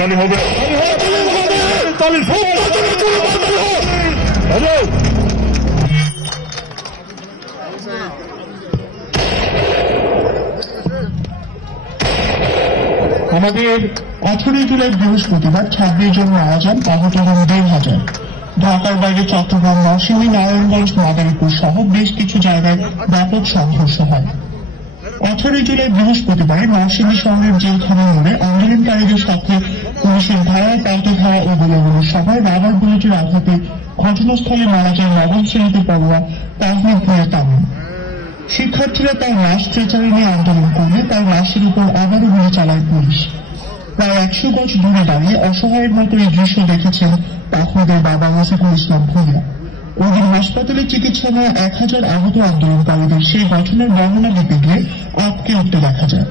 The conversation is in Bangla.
তালি হবে আমাদের 18 জুলাই বৃহস্পতিবার 26 জন মারা যান, আহত হন 1,500। ঢাকার বাইরে চট্টগ্রাম, নরসিংদী, নারায়ণগঞ্জ, মাদারীপুর সহ বেশ কিছু জায়গায় ব্যাপক সংঘর্ষ হয়। 18 জুলাই বৃহস্পতিবার নরসিংদী শহরের জেলখানা মোড়ে আন্দোলনকারীদের সাথে পুলিশের ধারা, পাল্টা ধারা ও গোলাগুলির সভায় রাবার বুলেটের আঘাতে ঘটনাস্থলে মারা যান নবম শ্রেণীতে পড়ুয়া তাহমিদ ভূঁইয়া তামিম। শিক্ষার্থীরা তার লাশ ট্রেচারে নিয়ে আন্দোলন করলে তার লাশের উপর আবারও গুলি চালায় পুলিশ। প্রায় 100 গজ দূরে দাঁড়িয়ে অসহায়ের মতো এই দৃশ্য দেখেছেন তাহমিদের বাবা ওয়াসিকুল ইসলাম ভূঁইয়া। ওদিন হাসপাতালে চিকিৎসাধীন 1000 আহত আন্দোলনকারীদের সেই ঘটনার বর্ণনা দিতে গিয়ে আটকে উঠতে দেখা যায়।